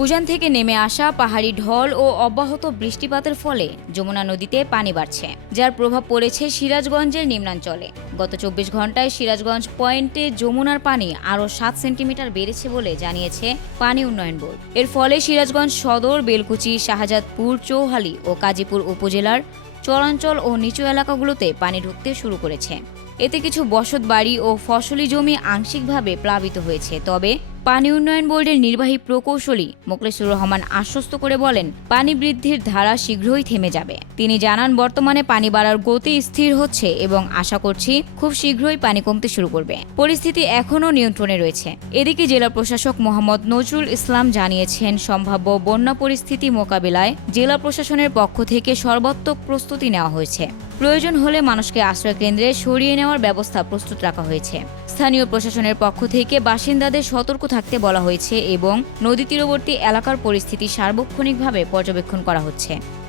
উজান থেকে নেমে আসা পাহাড়ি ঢল ও অব্যাহত বৃষ্টিপাতের ফলে যমুনা নদীতে পানি বাড়ছে, যার প্রভাব পড়েছে সিরাজগঞ্জের নিম্নাঞ্চলে। গত চব্বিশ ঘন্টায় সিরাজগঞ্জ পয়েন্টে যমুনার পানি আরও সাত সেন্টিমিটার বেড়েছে বলে জানিয়েছে পানি উন্নয়ন বোর্ড। এর ফলে সিরাজগঞ্জ সদর, বেলকুচি, শাহজাদপুর, চৌহালি ও কাজীপুর উপজেলার চরাঞ্চল ও নিচু এলাকাগুলোতে পানি ঢুকতে শুরু করেছে। এতে কিছু বসত বাড়ি ও ফসলি জমি আংশিকভাবে প্লাবিত হয়েছে। তবে পানি উন্নয়ন বোর্ডের নির্বাহী প্রকৌশলী মোকলেসুর রহমান আশ্বস্ত করে বলেন, পানি বৃদ্ধির ধারা শীঘ্রই থেমে যাবে। তিনি জানান, বর্তমানে পানি বাড়ার গতি স্থির হচ্ছে এবং আশা করছি খুব শীঘ্রই পানি কমতে শুরু করবে। পরিস্থিতি এখনও নিয়ন্ত্রণে রয়েছে। এদিকে জেলা প্রশাসক মোহাম্মদ নজরুল ইসলাম জানিয়েছেন, সম্ভাব্য বন্যা পরিস্থিতি মোকাবিলায় জেলা প্রশাসনের পক্ষ থেকে সর্বাত্মক প্রস্তুতি নেওয়া হয়েছে। প্রয়োজন হলে মানুষকে আশ্রয় কেন্দ্রে সরিয়ে নেওয়ার ব্যবস্থা প্রস্তুত রাখা হয়েছে। স্থানীয় প্রশাসনের পক্ষ থেকে বাসিন্দাদের সতর্ক থাকতে বলা হয়েছে এবং নদী তীরবর্তী এলাকার পরিস্থিতি সার্বক্ষণিকভাবে পর্যবেক্ষণ করা হচ্ছে।